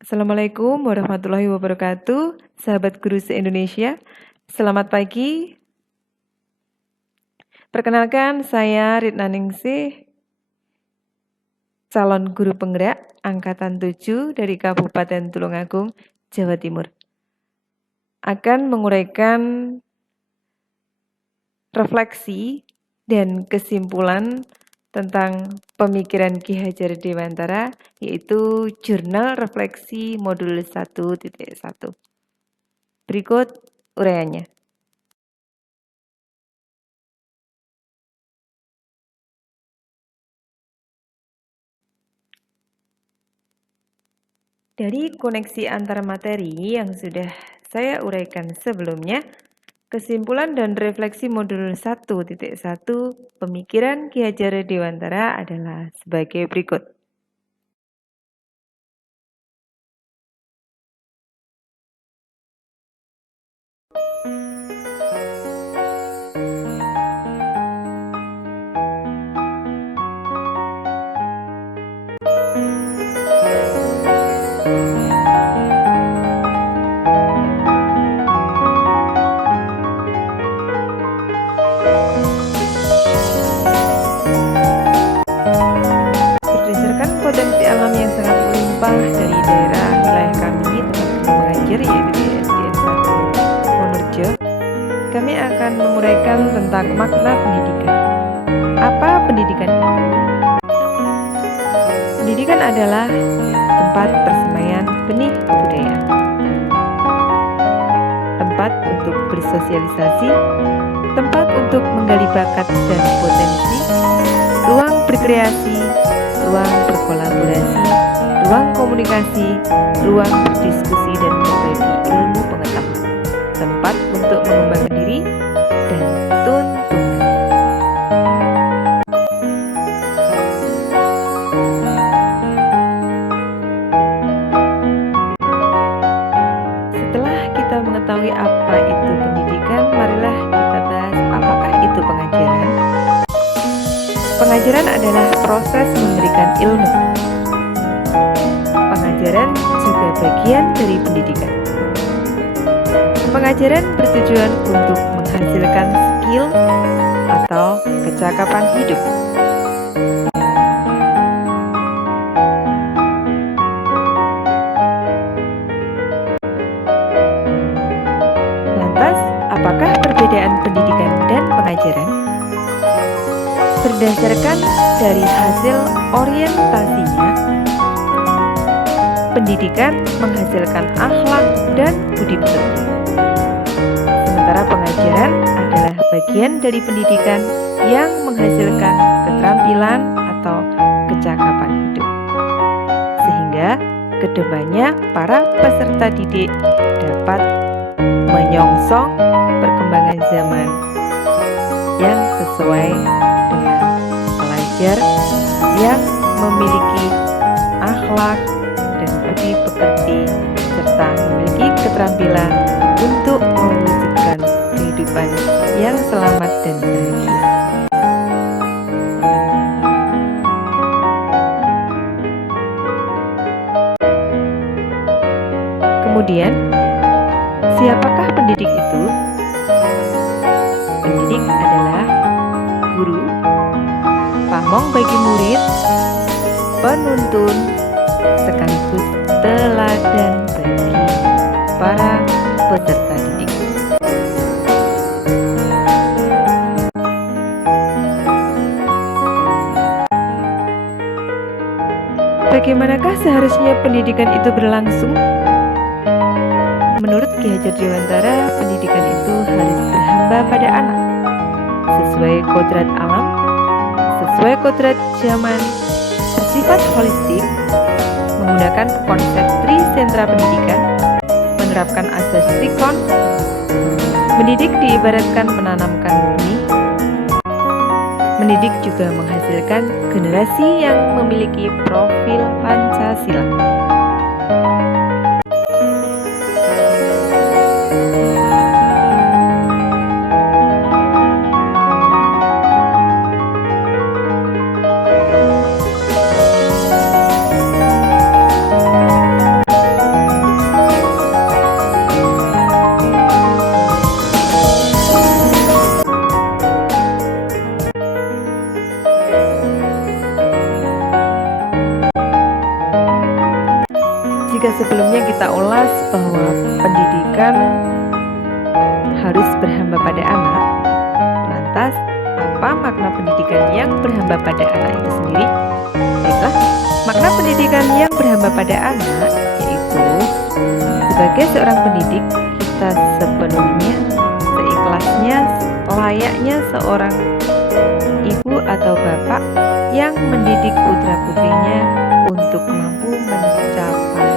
Assalamualaikum warahmatullahi wabarakatuh, sahabat guru se-Indonesia. Selamat pagi. Perkenalkan, saya Ritna Ningsih, calon guru penggerak Angkatan 7 dari Kabupaten Tulungagung, Jawa Timur. Akan menguraikan refleksi dan kesimpulan tentang pemikiran Ki Hajar Dewantara, yaitu Jurnal Refleksi Modul 1.1. Berikut uraiannya. Dari koneksi antar materi yang sudah saya uraikan sebelumnya, kesimpulan dan refleksi modul 1.1 pemikiran Ki Hajar Dewantara adalah sebagai berikut. Berdasarkan potensi alam yang sangat melimpah dari daerah wilayah kami tempat kami mengajar, yaitu di SDN 1 Wonorejo, kami akan menguraikan tentang makna pendidikan. Apa pendidikan? Pendidikan adalah tempat persemaian benih kebudayaan, tempat untuk bersosialisasi, tempat untuk menggali bakat dan potensi, ruang berkreasi, ruang berkolaborasi, ruang komunikasi, ruang berdiskusi dan berbagi ilmu pengetahuan, tempat untuk mengembangkan diri, dan tuntunan. Setelah kita mengetahui apa itu pendidikan, marilah kita bahas apakah itu pengajaran. Pengajaran adalah proses memberikan ilmu. Pengajaran juga bagian dari pendidikan. Pengajaran bertujuan untuk menghasilkan skill atau kecakapan hidup. Lantas, apakah perbedaan pendidikan dan pengajaran? Berdasarkan dari hasil orientasinya, pendidikan menghasilkan akhlak dan budi pekerti. Sementara pengajaran adalah bagian dari pendidikan yang menghasilkan keterampilan atau kecakapan hidup. Sehingga kedepannya para peserta didik dapat menyongsong perkembangan zaman yang sesuai dengan pelajar yang memiliki akhlak dan budi pekerti serta memiliki keterampilan untuk mewujudkan kehidupan yang selamat dan bahagia. Kemudian, siapakah pendidik itu? Pendidik adalah guru, pamong bagi murid, penuntun, sekaligus teladan bagi para peserta didik. Bagaimanakah seharusnya pendidikan itu berlangsung? Menurut Ki Hajar Dewantara, pendidikan itu harus berhamba pada anak, sesuai kodrat alam, sesuai kodrat zaman, bersifat holistik, menggunakan konsep trisentra pendidikan, menerapkan asas Trikon. Mendidik diibaratkan menanamkan benih. Mendidik juga menghasilkan generasi yang memiliki profil Pancasila. kita ulas bahwa pendidikan harus berhamba pada anak. Lantas, apa makna pendidikan yang berhamba pada anak itu sendiri? Baiklah, makna pendidikan yang berhamba pada anak yaitu sebagai seorang pendidik, kita sepenuhnya, seikhlasnya, layaknya seorang ibu atau bapak yang mendidik putra-putrinya untuk mampu mencapai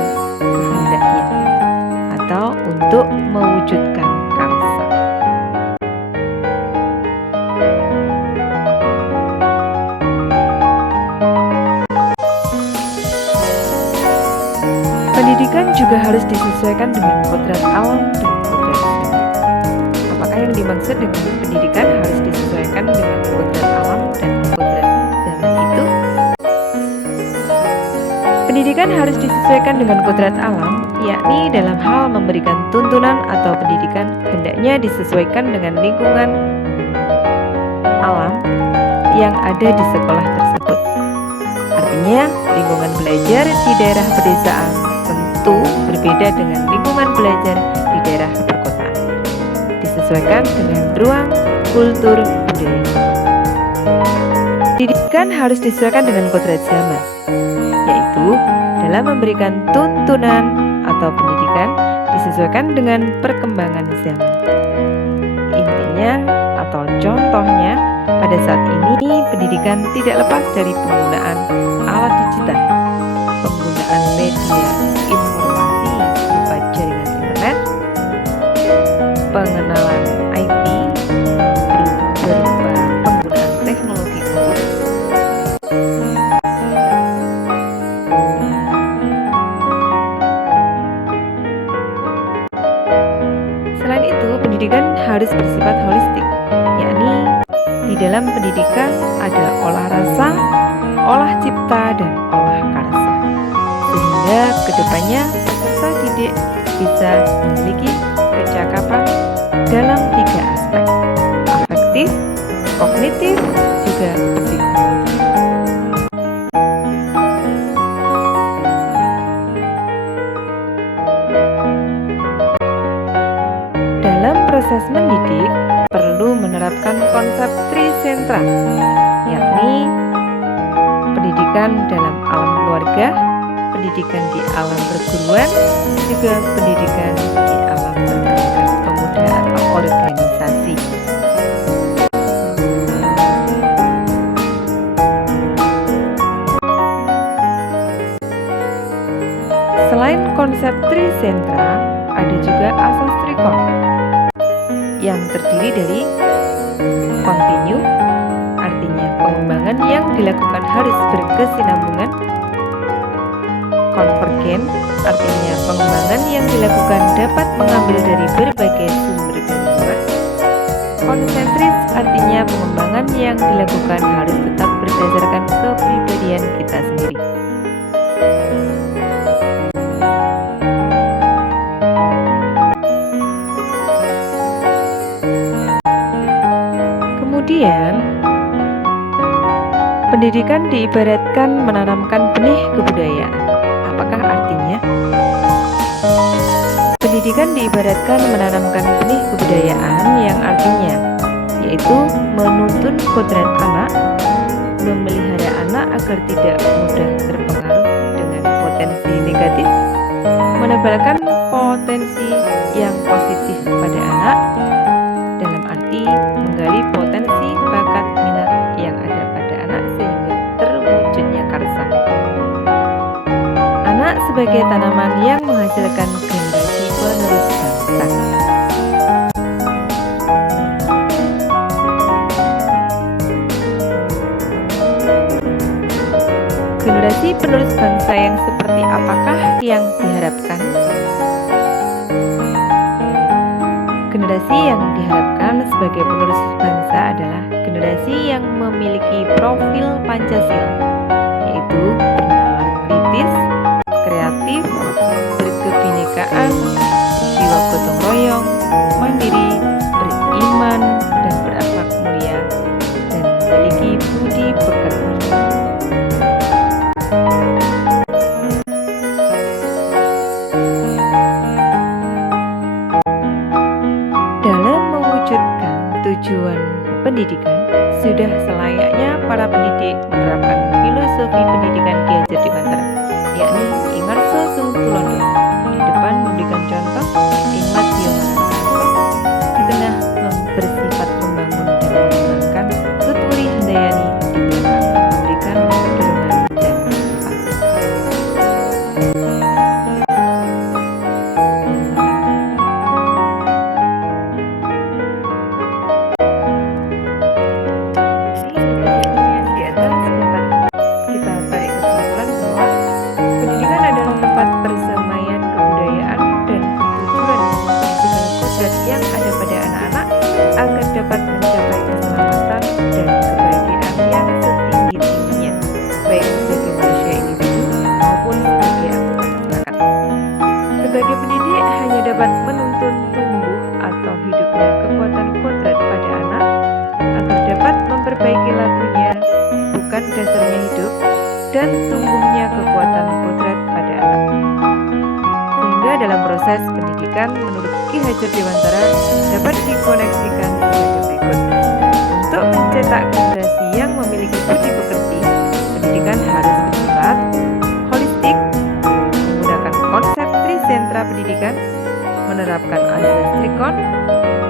kehendaknya atau untuk mewujudkan karsa. Pendidikan juga harus disesuaikan dengan kodrat alam dan kodrat zaman. Apakah yang dimaksud dengan pendidikan harus disesuaikan dengan kodrat alam dan kodrat zaman itu? Pendidikan harus disesuaikan dengan kodrat alam, yakni dalam hal memberikan tuntunan atau pendidikan hendaknya disesuaikan dengan lingkungan alam yang ada di sekolah tersebut. Artinya, lingkungan belajar di daerah pedesaan tentu berbeda dengan lingkungan belajar di daerah perkotaan. Disesuaikan dengan ruang, kultur, budaya. Pendidikan harus disesuaikan dengan kodrat zaman, yaitu dalam memberikan tuntunan atau pendidikan disesuaikan dengan perkembangan zaman. Intinya atau contohnya, pada saat ini pendidikan tidak lepas dari penggunaan alat digital, penggunaan media informasi berupa jaringan internet, pengenalan IT berupa penggunaan teknologi komputer. Selain itu, pendidikan harus bersifat holistik, yakni di dalam pendidikan ada olah rasa, olah cipta, dan olah karsa, sehingga kedepannya peserta didik bisa memiliki kecakapan dalam 3 aspek: afektif, kognitif, juga psikologi. Dalam proses mendidik, perlu menerapkan konsep trisentra, yakni pendidikan dalam alam keluarga, pendidikan di alam perguruan, juga pendidikan di alam pergerakan pemuda atau organisasi. Selain konsep trisentra, ada juga asas trikon yang terdiri dari kontinu, artinya pengembangan yang dilakukan harus berkesinambungan, konvergen, artinya pengembangan yang dilakukan dapat mengambil dari berbagai sumber keilmuan, konsentris, artinya pengembangan yang dilakukan harus tetap berdasarkan kepribadian kita sendiri. Kemudian, pendidikan diibaratkan menanamkan benih kebudayaan. Apakah artinya? Pendidikan diibaratkan menanamkan benih kebudayaan yang artinya yaitu menuntun kodrat anak, memelihara anak agar tidak mudah terpengaruh dengan potensi negatif, menebalkan potensi yang positif pada anak, dalam arti menggali potensi bakat minat yang ada pada anak sehingga terwujudnya karsa. Anak sebagai tanaman yang menghasilkan generasi penerus bangsa. Generasi penerus bangsa yang seperti apakah yang diharapkan? Generasi yang diharapkan sebagai penerus bangsa adalah generasi yang memiliki profil Pancasila, yaitu bernalar kritis, kreatif, berkebinekaan, jiwa gotong royong, mandiri, beriman, dan berakhlak mulia, dan memiliki budi pekerti. Sudah selayaknya para pendidik menerapkan filosofi pendidikan Ki Hajar Dewantara, yakni Ingarso Sung Tulondo, di depan memberikan contoh, Inmat Biomananto, di tengah bersifat membangun dan mengembangkan, Tuturi Handayani di belakang memberikan dorongan dan motivasi. Di atas dapat kita tarik kesimpulan bahwa pendidikan adalah tempat persemaian kebudayaan dan kejujuran segala kodrat yang ada pada anak-anak agar dapat mencapai keselamatan dan kebahagiaan yang setinggi-tingginya, baik sebagai manusia individu maupun sebagai anggota masyarakat. Sebagai pendidik hanya dapat menuntun tumbuh atau hidupnya kekuatan kodrat pada anak agar dapat memperbaiki lakunya, bukan dasarnya hidup, dan tumbuhnya kekuatan kodrat pada anak. Sehingga dalam proses pendidikan menurut Ki Hajar Dewantara dapat dikoneksikan sebagai berikut. Untuk mencetak generasi yang memiliki budi pekerti, pendidikan harus bersifat holistik, menggunakan konsep trisentra pendidikan, menerapkan azas trikon,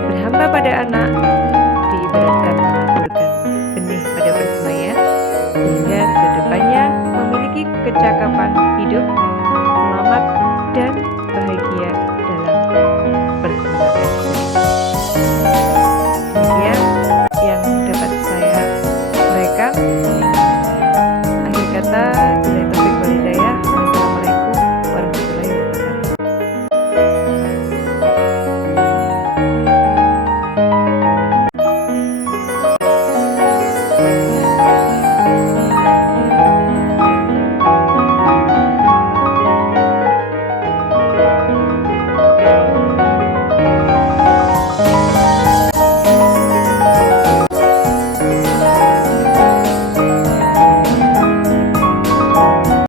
berhamba pada anak, diibaratkan menaburkan benih pada persemaian, sehingga kedepannya memiliki kecakapan